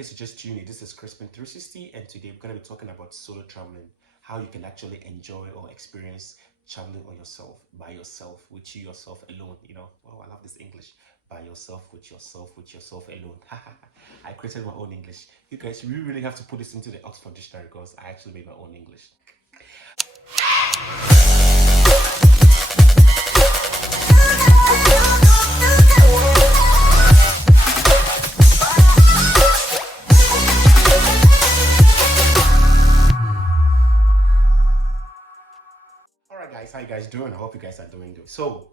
case you just tuned in, this is Crispin 360, and today we're going to be talking about solo traveling, how you can actually enjoy or experience traveling on yourself, by yourself, with you yourself alone. Oh, I love this English. By yourself, with yourself alone. I created my own English. You guys, you really have to put this into the Oxford Dictionary because I actually made my own English. Alright guys, how you guys doing? I hope you guys are doing good. So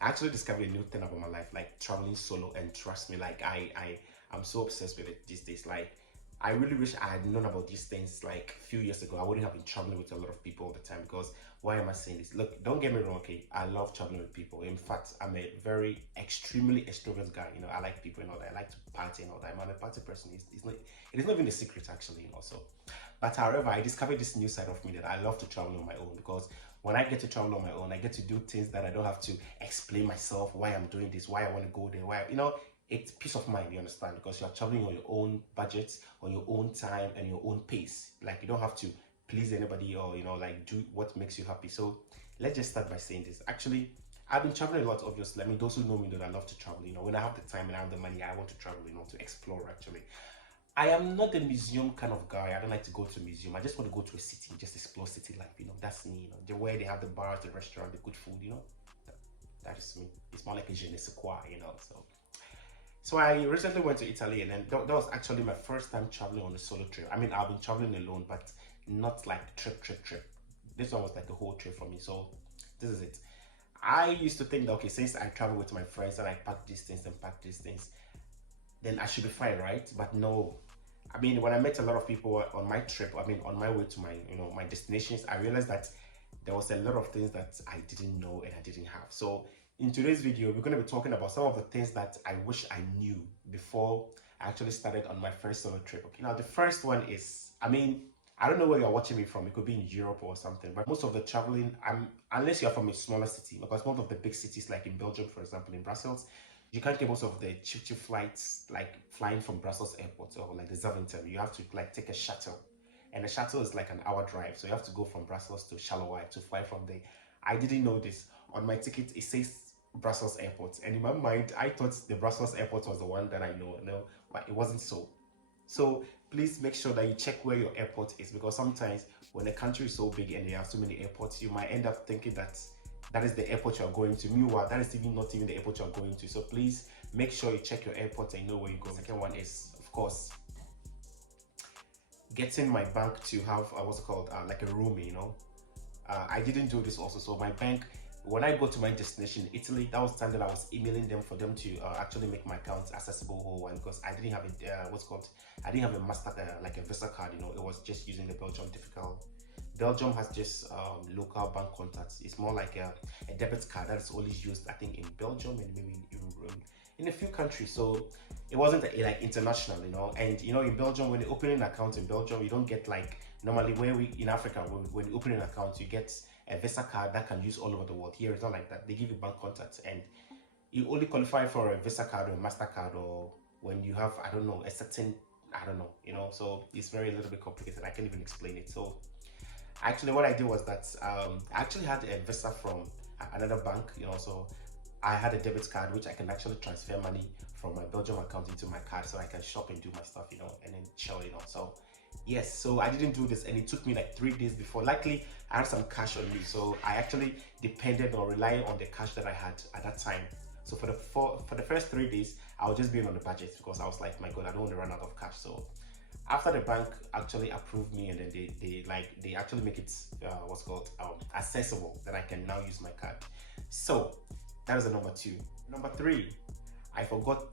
I actually discovered a new thing about my life, like traveling solo, and trust me, like I'm so obsessed with it these days. Like I really wish I had known about these things like a few years ago. I wouldn't have been traveling with a lot of people all the time because why am I saying this? Look, don't get me wrong, okay? I love traveling with people. In fact, I'm a very extremely extrovert guy. I like people and all that. I like to party and all that. I'm a party person. It is not even a secret actually, So but however, I discovered this new side of me that I love to travel on my own because when I get to travel on my own, I get to do things that I don't have to explain myself why I'm doing this, why I want to go there, it's peace of mind, you understand? Because you're traveling on your own budget, on your own time, and your own pace. Like you don't have to please anybody or like do what makes you happy. So let's just start by saying this. Actually, I've been traveling a lot, obviously. I mean, those who know me know that I love to travel. When I have the time and I have the money, I want to travel, to explore actually. I am not a museum kind of guy. I don't like to go to a museum. I just want to go to a city, just explore city life. That's me. The way they have the bars, the restaurant, the good food. That is me. It's more like a je ne sais quoi. So I recently went to Italy, and then that was actually my first time traveling on a solo trip. I mean, I've been traveling alone, but not like trip. This one was like a whole trip for me. So this is it. I used to think that okay, since I travel with my friends and I pack these things and pack these things, then I should be fine, right? But no. I mean, when I met a lot of people on my trip, I mean, on my way to my, my destinations, I realized that there was a lot of things that I didn't know and I didn't have. So in today's video, we're going to be talking about some of the things that I wish I knew before I actually started on my first solo trip. Okay, now the first one is, I mean, I don't know where you're watching me from. It could be in Europe or something, but most of the traveling, unless you're from a smaller city, because most of the big cities like in Belgium, for example, in Brussels, you can't get most of the cheap flights like flying from Brussels airport or like the Zaventem. You have to like take a shuttle, and the shuttle is like an hour drive. So you have to go from Brussels to Charleroi to fly from there. I didn't know this. On my ticket, it says Brussels airport, and in my mind, I thought the Brussels airport was the one that I know. No, but it wasn't so. So please make sure that you check where your airport is, because sometimes when a country is so big and you have so many airports, you might end up thinking that is the airport you're going to. Meanwhile, that is even not even the airport you're going to. So please make sure you check your airport and you know where you go. Second one is, of course, getting my bank to have what's it called, like a roomie. I didn't do this also. So my bank, when I go to my destination, Italy, that was the time that I was emailing them for them to actually make my account accessible whole one, because I didn't have a I didn't have a master like a Visa card. It was just using the Belgium difficult. Belgium has just local bank contacts. It's more like a debit card that is only used, I think, in Belgium and maybe in a few countries. So it wasn't like international, And in Belgium, when you open an account in Belgium, you don't get like normally where we in Africa when you open an account, you get a Visa card that can use all over the world. Here it's not like that. They give you bank contacts, and you only qualify for a Visa card or a MasterCard, or when you have, I don't know, a certain, I don't know, So it's very a little bit complicated. I can't even explain it. So actually what I did was that I actually had a Visa from another bank, So I had a debit card which I can actually transfer money from my Belgium account into my card, so I can shop and do my stuff, and then chill, So yes, so I didn't do this, and it took me like 3 days before. Luckily, I had some cash on me, so I actually depended or relied on the cash that I had at that time. So for the first 3 days, I was just being on the budget because I was like, my God, I don't want to run out of cash. So after the bank actually approved me, and then they actually make it what's called accessible, that I can now use my card. So that is the number 2. Number 3, I forgot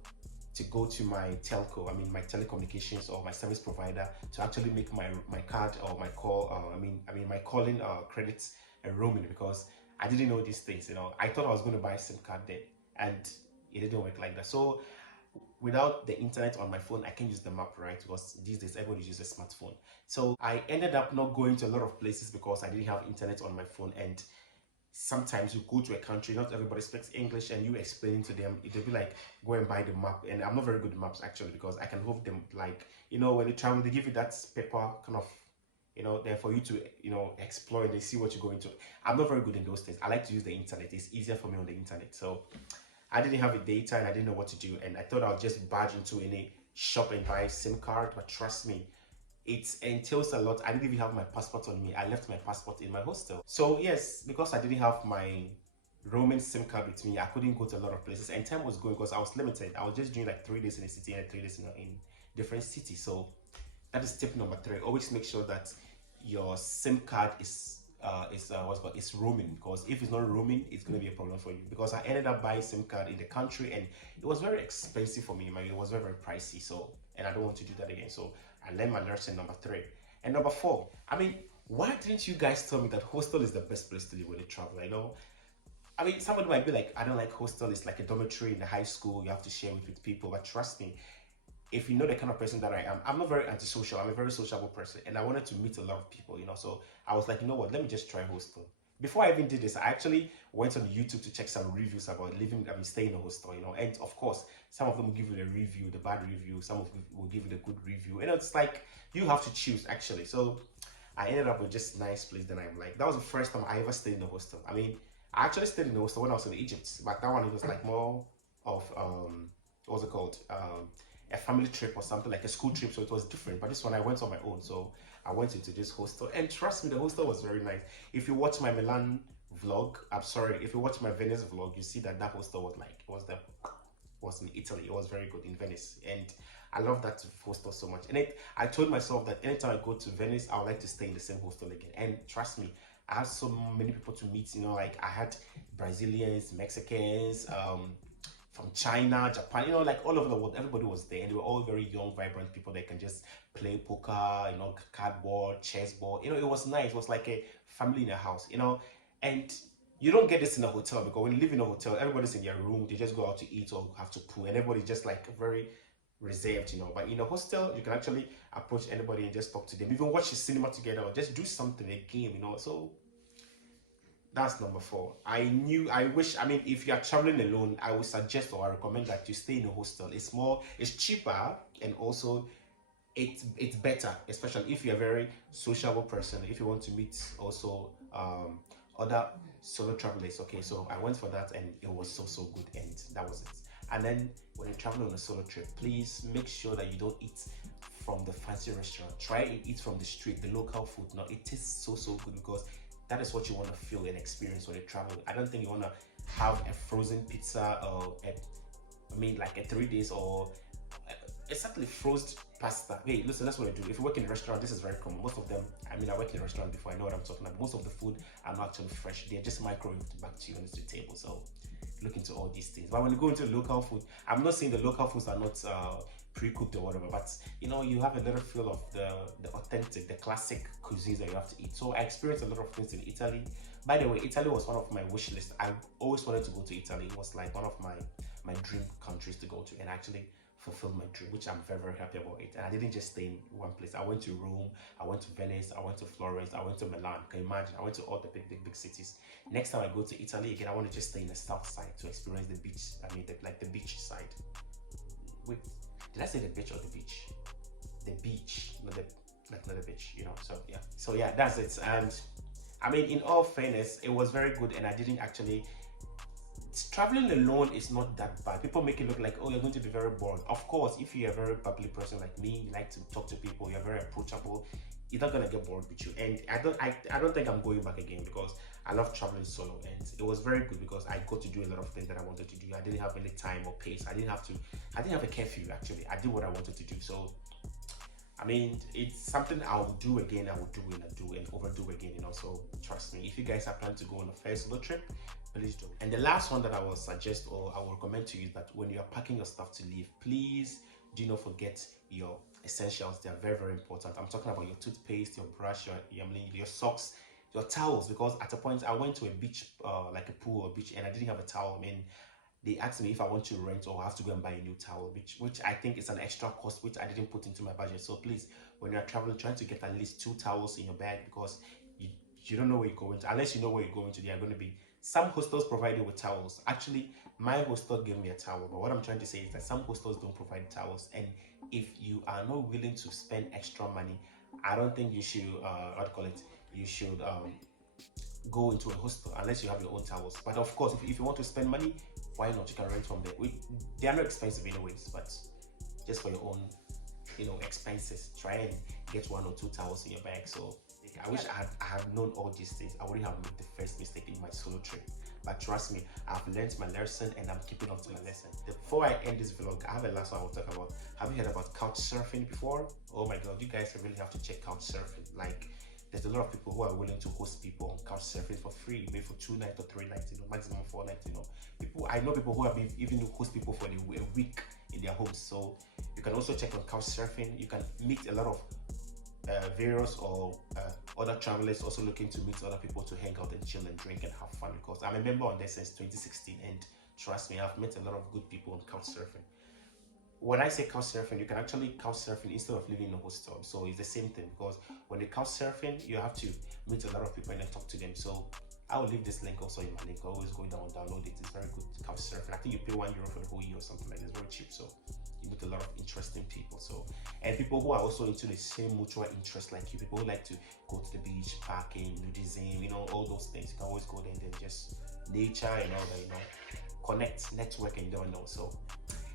to go to my telco, my telecommunications or my service provider, to actually make my card or my call, my calling credits and roaming, because I didn't know these things. I thought I was going to buy a SIM card there, and it didn't work like that. So without the internet on my phone, I can use the map, right? Because these days everybody uses a smartphone. So I ended up not going to a lot of places because I didn't have internet on my phone, and sometimes you go to a country, not everybody speaks English, and you explain to them, it'll be like, go and buy the map. And I'm not very good at maps actually, because I can hold them like, when you travel, they give you that paper kind of, there for you to, explore, and they see what you're going to. I'm not very good in those things. I like to use the internet. It's easier for me on the internet. So I didn't have a data, and I didn't know what to do. And I thought I'll just barge into any shop and buy a SIM card. But trust me, it entails a lot. I didn't even have my passport on me. I left my passport in my hostel. So yes, because I didn't have my roaming SIM card with me, I couldn't go to a lot of places, and time was going because I was limited. I was just doing like 3 days in the city and 3 days in different cities. So that is tip number 3. Always make sure that your SIM card is roaming, because if it's not roaming, it's going to be a problem for you. Because I ended up buying SIM card in the country, and it was very expensive for me. It was very, very pricey. So, and I don't want to do that again. So I learned my lesson, number 3. And number 4, why didn't you guys tell me that hostel is the best place to live when you travel? Somebody might be like, I don't like hostel. It's like a dormitory in the high school. You have to share with people. But trust me, if you know the kind of person that I am, I'm not very antisocial. I'm a very sociable person, and I wanted to meet a lot of people. So I was like, you know what? Let me just try hostel. Before I even did this, I actually went on YouTube to check some reviews about staying in a hostel. And of course, some of them will give you the review, the bad review. Some of them will give you the good review. It's like you have to choose actually. So I ended up with just nice place. Then I'm like, that was the first time I ever stayed in a hostel. I actually stayed in a hostel when I was in Egypt, but that one it was like more of what's it called? A family trip or something, like a school trip, so it was different. But this one I went on my own, so I went into this hostel, and trust me, the hostel was very nice. If you watch my Milan vlog, I'm sorry, if you watch my Venice vlog, you see that hostel was like, was in Italy. It was very good in Venice, and I love that hostel so much. And I told myself that anytime I go to Venice, I would like to stay in the same hostel again. And trust me, I had so many people to meet. Like I had Brazilians, Mexicans, from China, Japan, like all over the world. Everybody was there, and they were all very young, vibrant people that can just play poker, cardboard, chessboard. It was nice. It was like a family in a house, and you don't get this in a hotel, because when you live in a hotel, everybody's in their room. They just go out to eat or have to poo, and everybody's just like very reserved, But in a hostel, you can actually approach anybody and just talk to them. Even watch a cinema together or just do something, a game, So that's number 4. If you are traveling alone, I would suggest or I recommend that you stay in a hostel. It's cheaper, and also it's better, especially if you're a very sociable person. If you want to meet also other solo travelers. Okay, so I went for that, and it was so good, and that was it. And then when you're traveling on a solo trip, please make sure that you don't eat from the fancy restaurant. Try and eat from the street, the local food. Now it tastes so good, because that is what you want to feel and experience when you travel. I don't think you want to have a frozen pizza or like a 3 days or exactly frozen pasta. Hey, listen, that's what I do. If you work in a restaurant, this is very common. Most of them, I worked in a restaurant before, I know what I'm talking about. Most of the food are not actually fresh. They're just microwaved back to you on the table. So look into all these things. But when you go into local food, I'm not saying the local foods are not pre-cooked or whatever, but you have a little feel of the authentic, the classic cuisines that you have to eat. So I experienced a lot of things in Italy. By the way, Italy was one of my wish lists. I always wanted to go to Italy. It was like one of my dream countries to go to, and actually fulfilled my dream, which I'm very, very happy about it. And I didn't just stay in one place. I went to Rome, I went to Venice, I went to Florence, I went to Milan. Can you imagine? I went to all the big cities. Next time I go to Italy again, I want to just stay in the south side to experience the beach. The beach side. Wait, did I say the beach or the beach? The beach, not the beach, So yeah, that's it. And in all fairness, it was very good, and I didn't actually. Traveling alone is not that bad. People make it look like, oh, you're going to be very bored. Of course, if you're a very bubbly person like me, you like to talk to people, you're very approachable, you're not gonna get bored with you. And I don't think I'm going back again, because I love traveling solo, and it was very good because I got to do a lot of things that I wanted to do. I didn't have any time or pace. I didn't have a curfew actually. I did what I wanted to do. So it's something I will do again. I will do and overdo again, So trust me, if you guys are planning to go on a first solo trip, please do. And the last one that I will suggest or I will recommend to you is that when you are packing your stuff to leave, please do not forget your essentials. They are very, very important. I'm talking about your toothpaste, your brush, your socks, your towels. Because at a point I went to a beach, like a pool or beach, and I didn't have a towel. They asked me if I want to rent or have to go and buy a new towel, which I think is an extra cost, which I didn't put into my budget. So please, when you're traveling, try to get at least 2 towels in your bag, because you don't know where you're going to. Unless you know where you're going to, there are going to be some hostels provide you with towels. Actually, my hostel gave me a towel, but what I'm trying to say is that some hostels don't provide towels. And if you are not willing to spend extra money, I don't think you should, what do you call it? You should go into a hostel unless you have your own towels. But of course, if you want to spend money, why not? You can rent from there. They are not expensive anyways, but just for your own, expenses, try and get 1 or 2 towels in your bag. So I wish I had known all these things. I wouldn't have made the first mistake in my solo trip. But trust me, I've learned my lesson and I'm keeping up to my lesson. Before I end this vlog, I have a last one I will talk about. Have you heard about couch surfing before? Oh my god, you guys really have to check couch surfing. Like, there's a lot of people who are willing to host people on couch surfing for free, maybe for 2 nights or 3 nights, maximum 4 nights. I know people who have even host people for a week in their homes. So you can also check on couch surfing. You can meet a lot of various or other travelers also looking to meet other people to hang out and chill and drink and have fun, because I'm a member on there since 2016, and trust me, I've met a lot of good people on couch surfing. When I say couch surfing, you can actually couch surfing instead of living in a hostel. So it's the same thing, because when they couch surfing, you have to meet a lot of people and then talk to them. So I will leave this link also in my link. Always go down and download it. It's very good couch surfing. I think you pay €1 for the whole year or something like that. It's very cheap. So you meet a lot of interesting people. So, and people who are also into the same mutual interest like you. People who like to go to the beach, parking, nudism, all those things. You can always go there and then just nature and all that, connect, network, and you don't know. So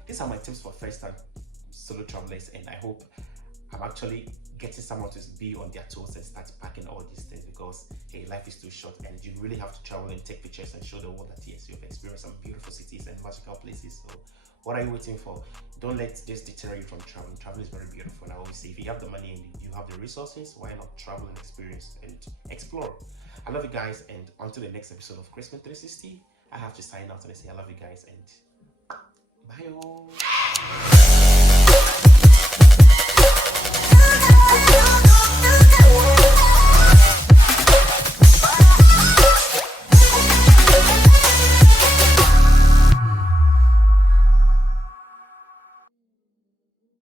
these are my tips for first-time solo travelers, and I hope I'm actually getting someone to be on their toes and start packing all these things, because hey, life is too short and you really have to travel and take pictures and show the world that yes, you've experienced some beautiful cities and magical places. So what are you waiting for? Don't let this deter you from traveling. Travel is very beautiful, and I always say, if you have the money and you have the resources, why not travel and experience and explore? I love you guys, and until the next episode of Christmas 360, I have to sign out and I say I love you guys and bye.